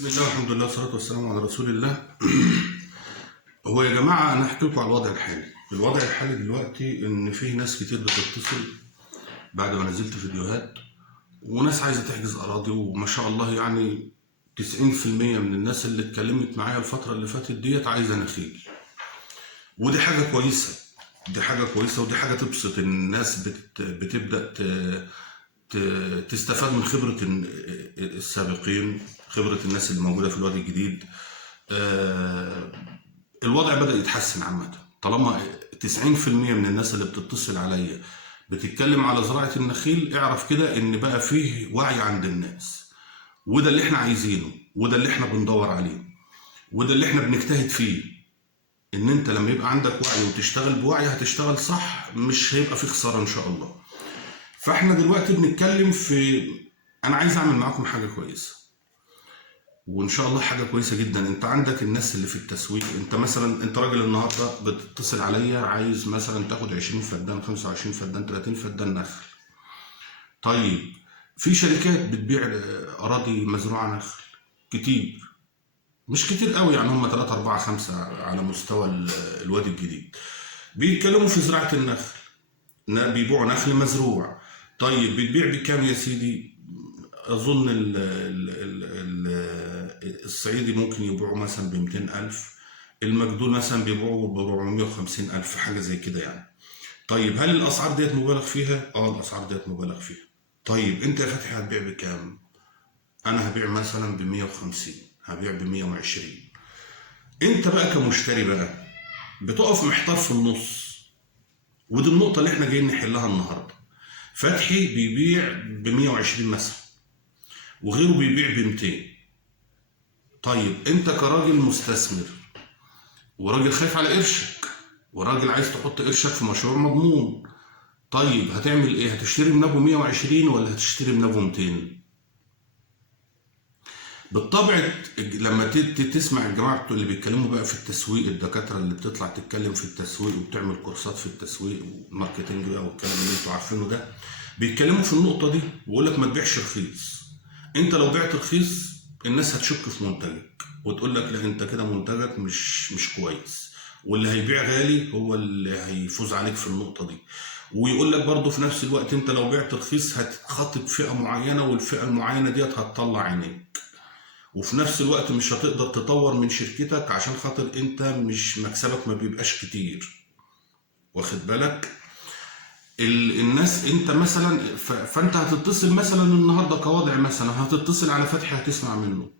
بسم الله والحمد لله والصلاة والسلام على رسول الله. هو يا جماعة أنا هحكي لكم على الوضع الحالي. الوضع الحالي دلوقتي إن فيه ناس كتير بتتصل بعد ما نزلت فيديوهات، وناس عايزة تحجز أراضي، وما شاء الله يعني 90% من الناس اللي اتكلمت معايا الفترة اللي فاتت ديت عايزة نخيل. ودي حاجة كويسة، ودي حاجة تبسط الناس. بتبدأ تستفاد من خبرة السابقين، خبرة الناس اللي موجودة في الوادي الجديد. آه، الوضع بدأ يتحسن عامة، طالما 90% من الناس اللي بتتصل عليا بتتكلم على زراعة النخيل. اعرف كده ان بقى فيه وعي عند الناس، وده اللي احنا عايزينه، وده اللي احنا بندور عليه، وده اللي احنا بنجتهد فيه. ان انت لما يبقى عندك وعي وتشتغل بوعي هتشتغل صح، مش هيبقى فيه خسارة ان شاء الله. فاحنا دلوقتي بنتكلم في، انا عايز اعمل معاكم حاجة كويسة، وان شاء الله حاجه كويسه جدا. انت عندك الناس اللي في التسويق، انت مثلا انت راجل النهارده بتتصل عليا عايز مثلا تاخد 20 فدان، 25 فدان، 30 فدان نخل. طيب في شركات بتبيع اراضي مزروعه نخل كتير، مش كتير قوي يعني، هم 3 4 5 على مستوى الوادي الجديد، بيتكلموا في زراعه النخل، بيبيعوا نخل مزروع. طيب بتبيع بكام يا سيدي؟ اظن الصعيدي ممكن يبيعوا مثلا ب 200,000، المجدول مثلا بيبيعوا ب 450,000، حاجه زي كده يعني. طيب هل الاسعار ديت مبالغ فيها؟ اه الاسعار ديت مبالغ فيها. طيب انت يا فتحي هتبيع بكام؟ انا هبيع مثلا ب 150، هبيع ب 120. انت بقى كمشتري بقى بتقف محتار في النص، ودي النقطه اللي احنا جايين نحلها النهارده. فتحي بيبيع ب 120 مثلا، وغيره بيبيع ب 200. طيب انت كراجل مستثمر، وراجل خايف على قرشك، وراجل عايز تحط قرشك في مشروع مضمون، طيب هتعمل ايه؟ هتشتري من ابو 120 ولا هتشتري من ابو 200؟ بالطبع لما تسمع الجماعه اللي بيتكلموا بقى في التسويق، الدكاتره اللي بتطلع تتكلم في التسويق وبتعمل كورسات في التسويق والماركتنج بقى والكلام اللي انتوا عارفينه ده، بيتكلموا في النقطه دي ويقول لك ما تبيعش رخيص. انت لو بعت رخيص الناس هتشك في منتجك وتقول لك لا انت كده منتجك مش كويس، واللي هيبيع غالي هو اللي هيفوز عليك في النقطه دي. ويقول لك برضه في نفس الوقت انت لو بعت رخيص هتخاطب فئه معينه، والفئه المعينه ديت هتطلع عينيك، وفي نفس الوقت مش هتقدر تطور من شركتك عشان خاطر انت مش مكسبك ما بيبقاش كتير. واخد بالك؟ الناس انت مثلا فانت هتتصل مثلا النهارده كوضع، مثلا هتتصل على فتحي هتسمع منه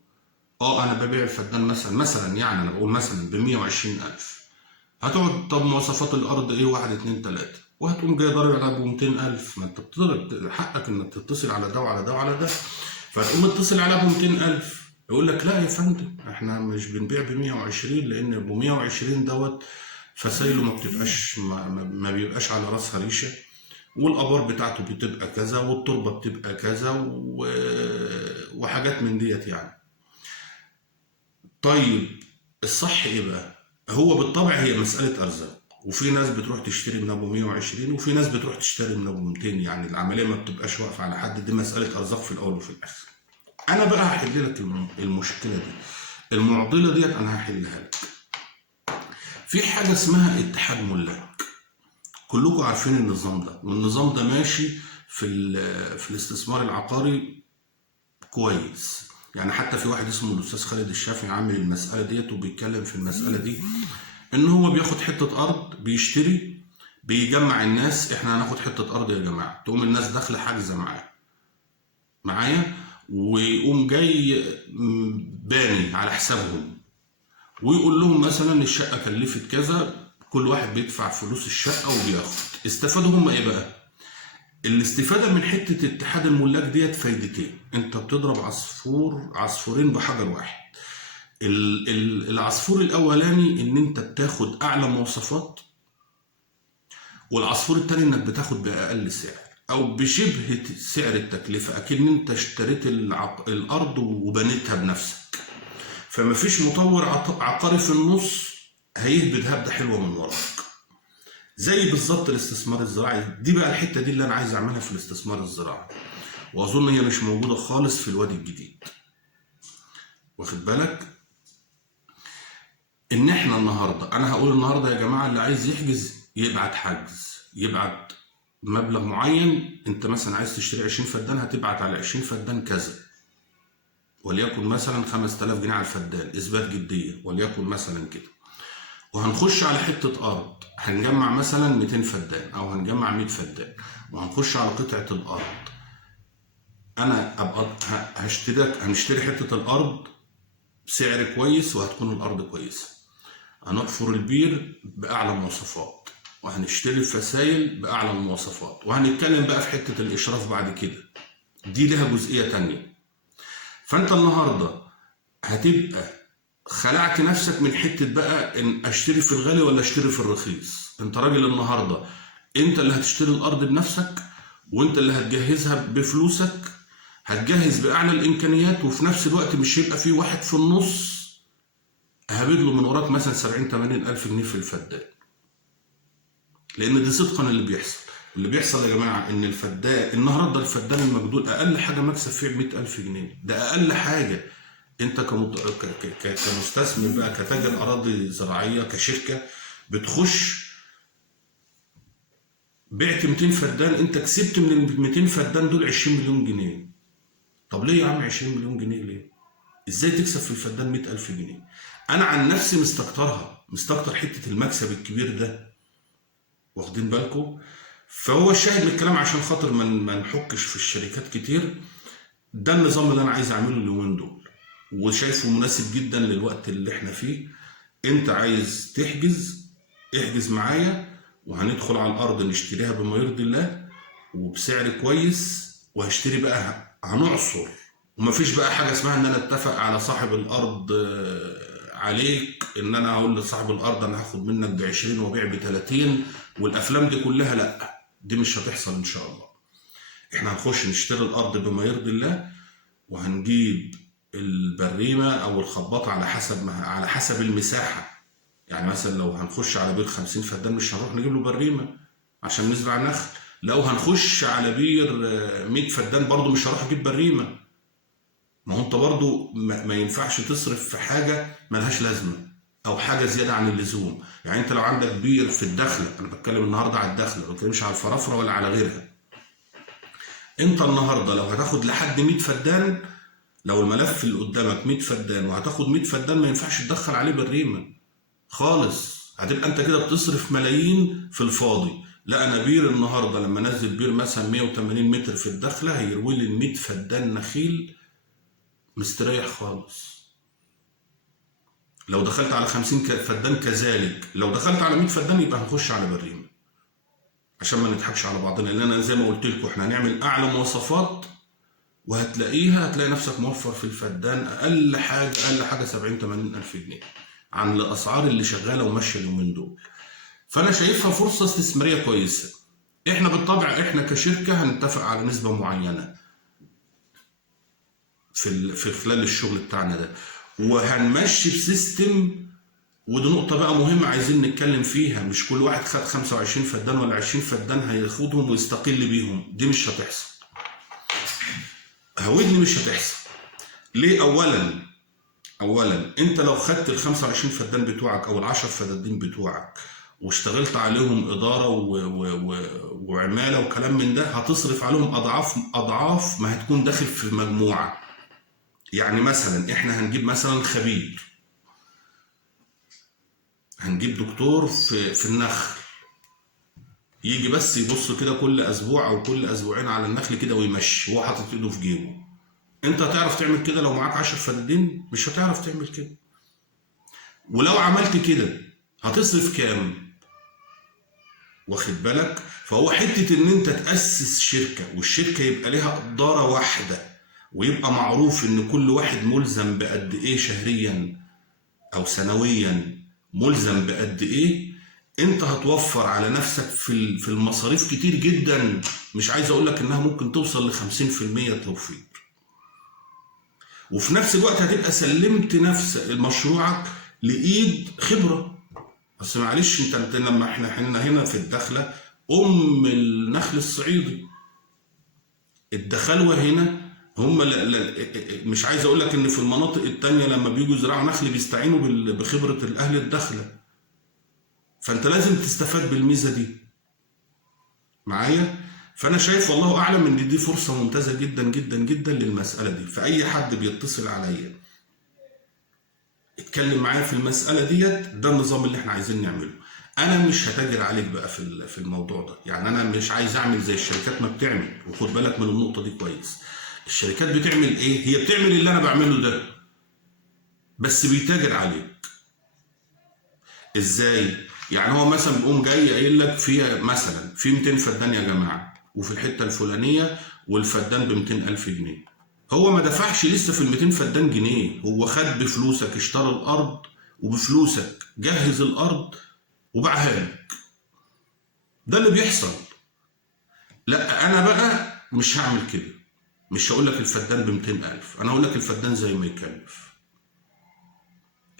اه انا ببيع الفدان مثلا يعني انا بقول مثلا ب 120,000. هتقعد طب مواصفات الارض ايه؟ 1 2 3، وهتقوم جاي ضارب على ابو 200,000. ما انت بتقدر حقك انك تتصل على ده وعلى ده وعلى ده، فتقوم تتصل على ابو 200,000 يقول لك لا يا فندم احنا مش بنبيع ب 120، لان ابو 120 دوت فسايله ما بتبقاش ما بيبقاش على راسها ريشه، والابار بتاعته بتبقى كذا، والتربه بتبقى كذا وحاجات من ديت يعني. طيب الصح ايه بقى؟ هو بالطبع هي مساله ارزاق، وفي ناس بتروح تشتري من ابو 120 وفي ناس بتروح تشتري من ابو 200، يعني العمليه ما بتبقاش واقفه على حد، دي مساله ارزاق في الاول وفي الاخر. انا بقى هحل لك المشكله دي، المعضله ديت انا هحلها لك. في حاجه اسمها اتحاد ملاك، كلكم عارفين النظام ده، والنظام ده ماشي في الاستثمار العقاري كويس يعني. حتى في واحد اسمه الاستاذ خالد الشافعي عامل المساله ديت وبيتكلم في المساله دي، ان هو بياخد حته ارض بيشتري، بيجمع الناس احنا هناخد حته ارض يا جماعه، تقوم الناس داخله حاجزه معايا، ويقوم جاي باني على حسابهم، ويقول لهم مثلا الشقه كلفت كذا، كل واحد بيدفع فلوس الشقه وبياخد. استفادوا هم ايه بقى؟ الاستفاده من حته اتحاد الملاك ديت فايدتين، انت بتضرب عصفورين بحجر واحد. العصفور الاولاني ان انت بتاخد اعلى مواصفات، والعصفور التاني انك بتاخد باقل سعر او بشبه سعر التكلفه، اكن انت اشتريت الارض وبنيتها بنفسك، فمفيش مطور عقاري في النص هيهبد هبده حلوه من وراك. زي بالظبط الاستثمار الزراعي، دي بقى الحته دي اللي انا عايز اعملها في الاستثمار الزراعي، واظن هي مش موجوده خالص في الوادي الجديد. واخد بالك؟ ان احنا النهارده، انا هقول النهارده يا جماعه اللي عايز يحجز يبعت حجز، يبعت مبلغ معين. انت مثلا عايز تشتري 20 فدان، هتبعت على 20 فدان كذا، وليكن مثلا 5000 جنيه على الفدان اثبات جديه، وليكن مثلا كده. وهنخش على حته ارض، هنجمع مثلا 200 فدان او هنجمع 100 فدان، وهنخش على قطعه الارض. انا ابقى هنشتري حته الارض بسعر كويس، وهتكون الارض كويسه. هنحفر البير باعلى مواصفات، وهنشتري الفسايل باعلى المواصفات، وهنتكلم بقى في حته الاشراف بعد كده، دي لها جزئيه تانيه. فانت النهارده هتبقى خلعت نفسك من حته بقى ان اشتري في الغالي ولا اشتري في الرخيص. انت راجل النهارده، انت اللي هتشتري الارض بنفسك، وانت اللي هتجهزها بفلوسك، هتجهز باعلى الامكانيات، وفي نفس الوقت مش هيبقى في واحد في النص هبيد له من وراك مثلا 70 80 الف جنيه في الفدان. لان دي صدقا اللي بيحصل يا جماعه، ان الفدان النهارده، الفدان المجدول اقل حاجه مكسب فيه 100000 جنيه، ده اقل حاجه. انت كمستثمر بقى، كتاجر اراضي زراعيه، كشركه بتخش بعت 200 فدان، انت كسبت من ال 200 فدان دول 20 مليون جنيه. طب ليه يا عم 20 مليون جنيه ليه؟ ازاي تكسب في الفدان 100000 جنيه؟ انا عن نفسي مستكتر حته المكسب الكبير ده، واخدين بالكم؟ فهو الشاهد من الكلام، عشان خاطر ما نحكش في الشركات كتير، ده النظام اللي انا عايز اعمله اليومين دول، وشايفه مناسب جدا للوقت اللي احنا فيه. انت عايز تحجز، احجز معايا، وهندخل على الارض نشتريها بما يرضي الله وبسعر كويس. وهشتري بقى، هنعصر، ومفيش بقى حاجه اسمها ان انا اتفق على صاحب الارض عليك، ان انا اقول لصاحب الارض انا هاخد منك ب 20 وابيع ب 30 والافلام دي كلها. لا، دي مش هتحصل ان شاء الله. احنا هنخش نشتري الارض بما يرضي الله، وهنجيب البريمه او الخباطه على حسب المساحه. يعني مثلا لو هنخش على بير 50 فدان، مش هنروح نجيب له بريمه عشان نزرع نخل. لو هنخش على بير 100 فدان، برضه مش هروح اجيب بريمه. ما هو انت برضه ما ينفعش تصرف في حاجه ملهاش لازمه، او حاجه زياده عن اللزوم. يعني انت لو عندك بير في الدخله، انا بتكلم النهارده على الدخله، ما بتكلمش على الفرافره ولا على غيرها. انت النهارده لو هتاخد لحد 100 فدان، لو الملف اللي قدامك 100 فدان وهتاخد 100 فدان، ما ينفعش تدخل عليه بريمه خالص. هتبقى انت كده بتصرف ملايين في الفاضي. لا، انا بير النهارده لما انزل بير مثلا 180 متر في الدخله، هيروي لي 100 فدان نخيل مستريح خالص. لو دخلت على 50 فدان كذلك، لو دخلت على 100 فدان يبقى هنخش على بريمه، عشان ما نضحكش على بعضنا. لان انا زي ما قلت لكم، احنا هنعمل اعلى مواصفات، هتلاقي نفسك موفر في الفدان اقل حاجه 70 80 الف جنيه عن الاسعار اللي شغاله وماشيه اليومين دول. فانا شايفها فرصه استثماريه كويسه. احنا بالطبع، احنا كشركه هنتفق على نسبه معينه في خلال الشغل بتاعنا ده، وهنمشي بسيستم. ودي نقطه بقى مهمه عايزين نتكلم فيها. مش كل واحد خد 25 فدان ولا 20 فدان هياخدهم ويستقل بيهم، دي مش هتحصل. هودني مش هتحصل. ليه؟ اولا انت لو خدت ال 25 فدان بتوعك او ال 10 فدان بتوعك واشتغلت عليهم اداره وعماله وكلام من ده، هتصرف عليهم اضعاف ما هتكون داخل في مجموعه. يعني مثلا احنا هنجيب مثلا خبير، هنجيب دكتور في النخل، يجي بس يبص كده كل اسبوع او كل اسبوعين على النخل كده ويمشي وهو حاطط ايده في جيبه. انت هتعرف تعمل كده لو معاك 10 فدان؟ مش هتعرف تعمل كده. ولو عملت كده هتصرف كام؟ واخد بالك؟ فهو حته ان انت تاسس شركه، والشركه يبقى لها اداره واحده، ويبقى معروف ان كل واحد ملزم بقد ايه شهريا او سنويا، ملزم بقد ايه. انت هتوفر على نفسك في المصاريف كتير جدا. مش عايز اقول لك انها ممكن توصل ل 50% توفير. وفي نفس الوقت هتبقى سلمت نفس مشروعك لايد خبره. بس معلش، انت لما احنا هنا في الدخله النخل الصعيدي، الدخلوه هنا هم مش عايز اقول لك ان في المناطق التانية لما بيجوا يزرعوا نخل بيستعينوا بخبرة الاهل الداخلة. فانت لازم تستفاد بالميزة دي معايا. فانا شايف والله اعلم ان دي فرصة ممتازة جدا جدا جدا للمسألة دي. فاي حد بيتصل عليا اتكلم معايا في المسألة ديت، ده النظام اللي احنا عايزين نعمله. انا مش هتاجر عليك بقى في الموضوع ده. يعني انا مش عايز اعمل زي الشركات ما بتعمل، وخد بالك من النقطة دي كويس. الشركات بتعمل ايه؟ هي بتعمل اللي انا بعمله ده، بس بيتاجر عليك. ازاي؟ يعني هو مثلا بيقوم جاي قايل لك في مثلا في 200 فدان يا جماعه، وفي الحته الفلانيه، والفدان ب 200,000 جنيه. هو ما دفعش لسه في ال 200 فدان جنيه، هو خد بفلوسك اشترى الارض، وبفلوسك جهز الارض وباعها لك. ده اللي بيحصل. لا انا بقى مش هعمل كده. مش هقول لك الفدان ب 200,000، انا هقول لك الفدان زي ما يكلف.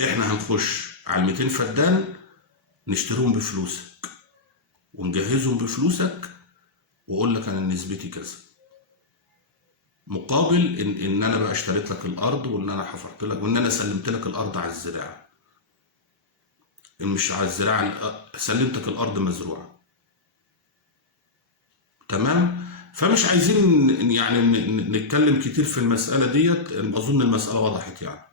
احنا هنخش على ال 200 فدان نشتريهم بفلوسك ونجهزهم بفلوسك، واقول لك انا نسبتي كذا، مقابل ان انا بقى اشتريت لك الارض، وان انا حفرت لك، وان انا سلمت لك الارض على الزراعه. مش على الزراعه، سلمتك الارض مزروعه. تمام. فمش عايزين يعني نتكلم كتير في المساله ديت. اظن المساله وضحت يعني.